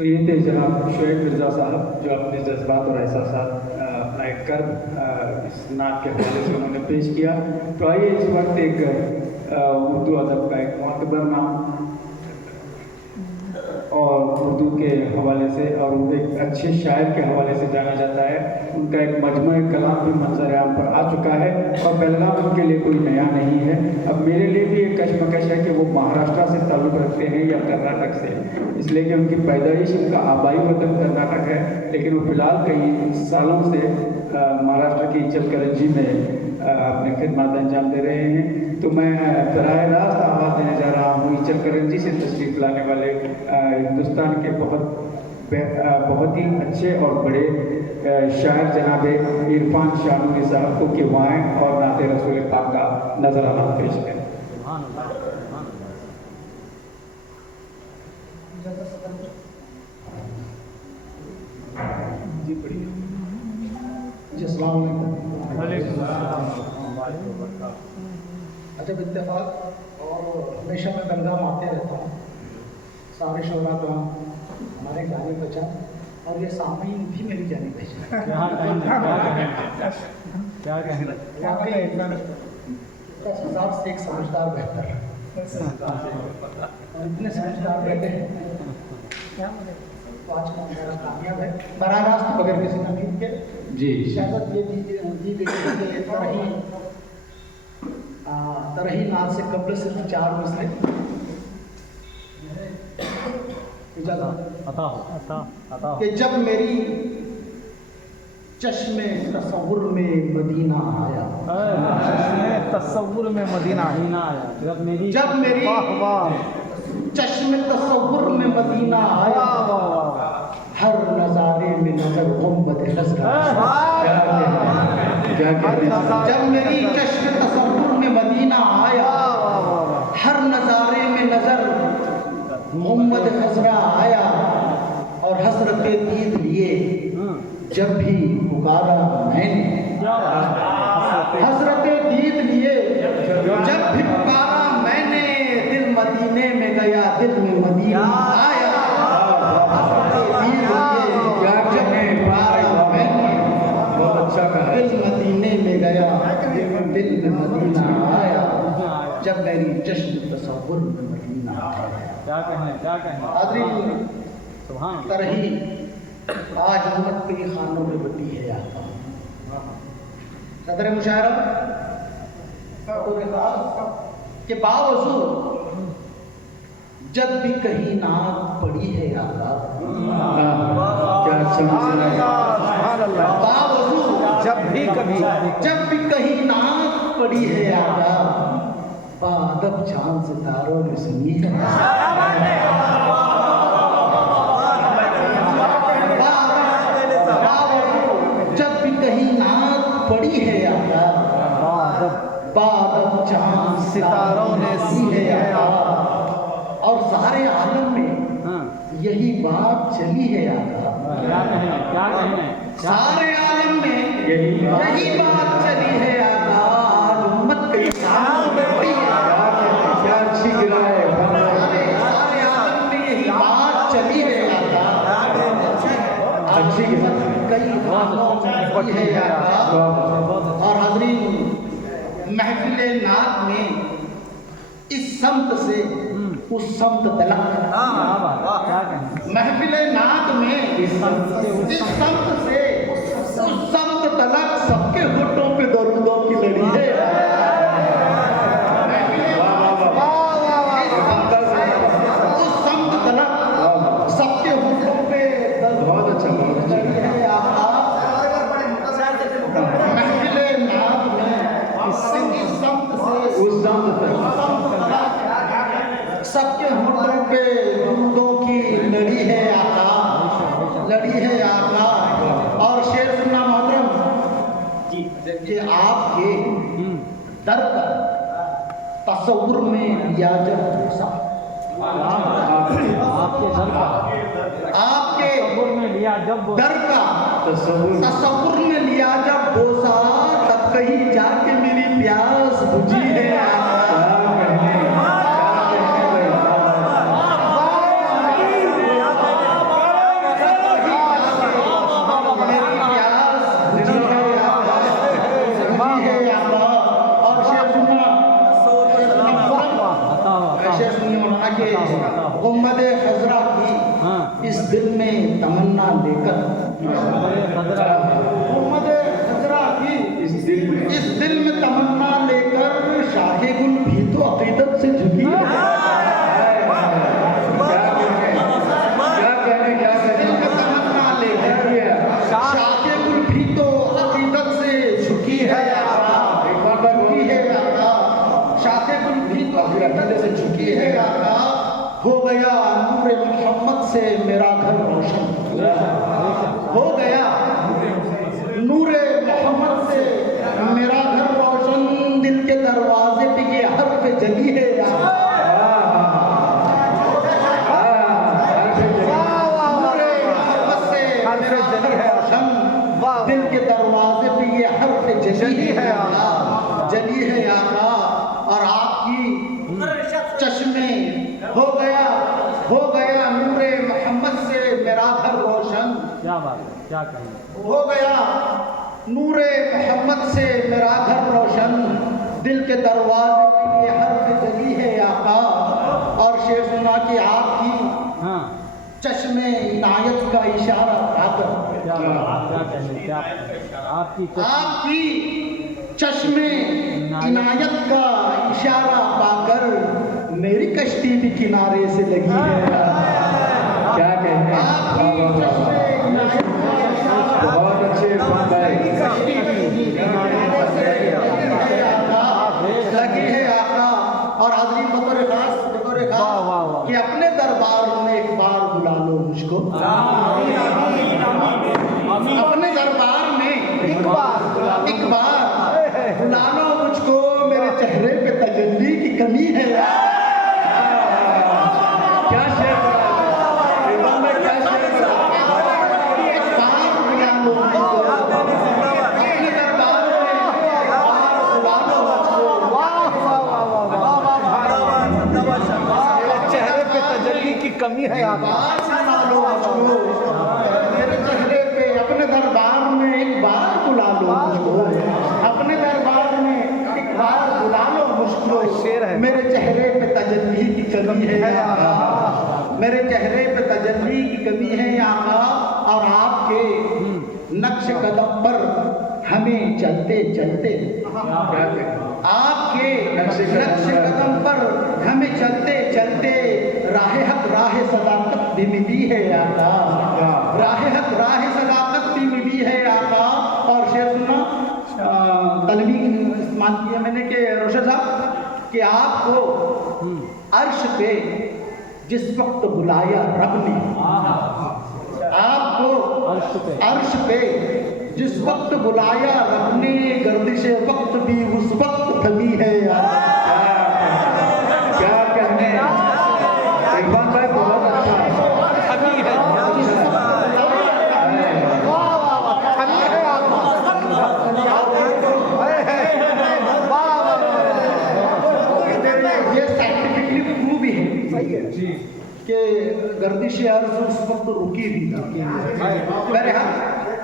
तो ये थे जनाब शोएब मिर्ज़ा साहब जो अपने जज्बात और एहसासात अपना एक कर्म इस नात के हवाले से उन्होंने पेश किया। तो आइए इस वक्त एक उर्दू अदब का एक मोतबर नाम और उर्दू के हवाले से और एक अच्छे शायर के हवाले से जाना जाता है। उनका एक मजमू कलाम भी मंजर आम पर आ चुका है और पहलगाम उनके लिए कोई नया नहीं है। अब मेरे लिए भी एक कशमकश है कि वो महाराष्ट्र से ताल्लुक़ रखते हैं या कर्नाटक से, इसलिए कि उनकी पैदाइश उनका आबाई वतन कर्नाटक है, लेकिन वो फिलहाल कई सालों से महाराष्ट्र की इचलकरंजी में अपने खिदमत अंजाम दे रहे हैं। तो मैं बराह रास्त आवाज़ देने जा रहा हूँ इचलकरंजी से तशरीफ़ लाने वाले हिंदुस्तान के बहुत ही अच्छे और बड़े शायर जनाब इरफान शानूरी साहब को कि वाएँ और नाते रसूल पाक का नजराना पेश करें। जी बढ़िया जी, अस्सलाम वालेकुम। अजब इत्तेफाक और हमेशा मैं बेलगाम आते रहता हूँ, सारे शोरा का हमारे गाने बचा और ये सामीन भी मेरी जानी पहचान। क्या कहें दस हजार से एक समझदार बेहतर और इतने समझदार बैठे हैं क्या तो आज का हमारा कामयाब है बराह रास्त बगैर किसी तकलीफ के जी इजाज़त ये दीजिए तरही नाथ से कब्ल सिर्फ 4 मसले इजाज़त कि जब मेरी चश्मे तसव्वुर में मदीना आया, तस्वुर में मदीना आया, जब मेरी चश्मे तसव्वुर में मदीना आया, हर नज़ारे में नजर गुंबद खज़रा। जब मेरी चश्मे तसव्वुर में मदीना आया, हर नज़ारे में नजर गुंबद खज़रा आया और हसरत दीद लिए जब भी पुकारा मैंने, हसरत दीद लिए जब भी पुकारा मैंने, दिल मदीने में गया, दिल में मदीना आया। हसरत दीद लिए जब भी पुकारा मैंने, बहुत अच्छा कहा, दिल मदीने में गया, दिल में मदीना आया, जब मेरी जश्न तसव्वुर में मदीना आया। क्या कहें हाज़रीन, तरही आज उम्मत के खानों में बटी है आता सदर मुशायरा के बावजू जब भी कहीं नाक पड़ी है आका, बावजू जब भी कहीं नाक पड़ी है आका, बादब चांद सितारों ने सुनी है। जब भी कहीं नाक पड़ी है आका, बादब चांद सितारों ने सुनी है आका, और सारे आलम में यही बात चली है आका। क्या कहें सारे आलम में यही बात चली है आका, आज उम्मत के सामने में पड़ी है। क्या अच्छी गिरा है। सारे आलम में यही बात चली है आका, अच्छी गिरा कई खानों में पड़ी है आका। और हाज़रीन, महफिल नात में इस समत से उस समत तलक, महफिल नात में इस समत से उस समत तलक, सबके होठों पे दरूदों की लड़ी है। उस समत तलक, सबके होठों पे बहुत अच्छा लड़ी है आका। महफिल नात में इस समत से उस दम तक सबके होठों पे दरूदों की लड़ी है आका, लड़ी है आका। और शेर सुनना मोहतरम कि आपके दर का तसव्वुर में लिया जब भूसा, आपके दर का तसव्वुर में लिया जब बोसा, तब कहीं जाके मेरी प्यास बुझी है आका। दिल में तमन्ना लेकर मोहम्मद खजरा की इस दिल में तमन्ना लेकर शाहे गुल भी तो अकीदत से झुकी है। तमन्ना लेकर शाहे गुल भी तो अकीदत से झुकी है आका, झुकी है आका, शाहे गुल भी तो अकीदत से झुकी है आका। हो गया नूरे मोहम्मद से मेरा घर रोशन, हो गया नूरे मोहम्मद से मेरा घर रोशन, दिल के दरवाजे पे ये हर्फ जली है यार। नूरे मोहम्मद से मेरा घर रोशन, दिल के दरवाजे पे ये हर्फ जली है आका, जली है आका। और आपकी चश्मे हो गया नूरे मोहम्मद से मेरा घर रोशन। क्या बात है, क्या कहें। हो गया नूरे मोहम्मद से मेरा घर रोशन, दिल के दरवाजे पे ये हर्फ जली है आका। और शेर सुना कि आपकी हाँ चश्मे इनायत का इशारा पाकर, क्या कहें, क्या आपकी चश्मे इनायत का इशारा पाकर मेरी कश्ती भी किनारे से लगी है। क्या कहते हैं, आपकी चश्मे इनायत का इशारा बहुत अच्छे इरफान भाई। कश्ती भी किनारे से लगी है आका। और हाज़रीन बतौर खास कि अपने दरबार में एक बार बुला लो मुझको, अपने दरबार में एक बार बुला लो मुझको, मेरे चेहरे पे तजल्ली की कमी है यार। क्या शेर इरफान भाई, क्या शेर एक बार बुला लो मुझको, अपने दरबार में एक बार बुला लो मुझको, चेहरे पे तजल्ली की कमी है आप। बात सुना लो मुझको, मेरे चेहरे पे अपने दरबार में एक बार बुला लो मुझको, अपने दरबार में एक बार बुला लो मुझको। शेर है। मेरे चेहरे पे तजल्ली की कमी है आका, मेरे चेहरे पे तजल्ली की कमी है आका। और आपके नक्श कदम पर हमें चलते चलते, आपके नक्श कदम पर हमें चलते चलते राह हक राह सदाकत भी मिली है आका, राह हक राह सदाकत भी मिली है आका। और शेर सुना तलबी इस्तेमाल किया मैंने कि रोशन साहब कि आपको अर्श पे जिस वक्त बुलाया रब ने, आपको अर्श पे जिस वक्त बुलाया रब ने, गर्दिश वक्त भी उस वक्त थमी है यार। क्या कहने इरफान भाई, बहुत अच्छा ये साइंटिफिकली प्रूव भी है कि गर्दिश अर्श उस वक्त रुकी भी थी। बहरहाल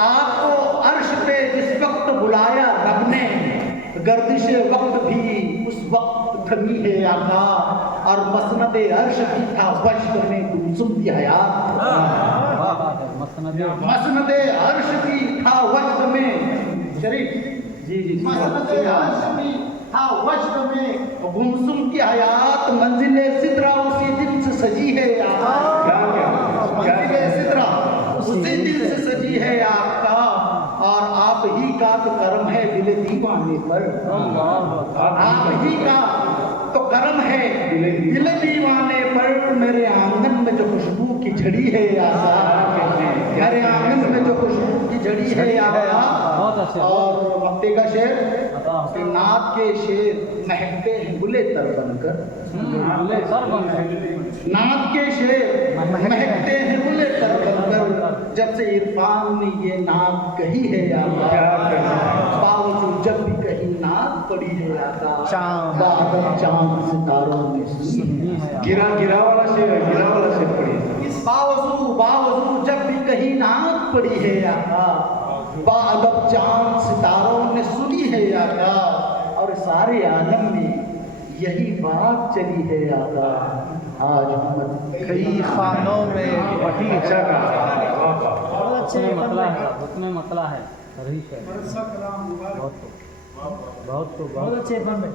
आपको अर्श पे जिस वक्त बुलाया रब ने, गर्दिश वक्त भी उस वक्त थमी है आका। और मसनद अर्श भी था वश्क में गुमसुम की हयात, मसनद अर्श भी था वश्क में, शरीफ जी मसनद अर्श भी था वश्क में गुमसुम की हयात। मंजिल सिदरा उसी दिन से सजी है आका, मंजिल सिदरा उसी दिन से सजी है आपका। और आप ही का तो कर्म है दिल दीवाने पर, आप ही का तो कर्म है दिल दीवाने पर। मेरे आंगन में जो खुशबू की झड़ी है आका, मेरे आंगन में जो खुशबू की झड़ी है आका। और मक्ते का शेर कि नात के शेर महकते हैं गुले तर बनकर, नात के शेर महकते हैं गुले तर बनकर। जब से इरफान ने ये नात कही है आका, बावजूद जब भी कहीं नात पड़ी है आका, बादल चांद सितारों में सुनी है। गिरा वाला शेर है, गिरा वाला शेर पढ़िए। इस बावजूद जब भी कहीं नात पड़ी है आका, बादल चांद सितारों ने सुनी है आका। और सारे आलम में यही बात चली है यादा, आज उम्मत कई खानों में वही अच्छा है। कहा। उसमें मतला है, उसमें मतला है, रईस है। बहुत अच्छे फल में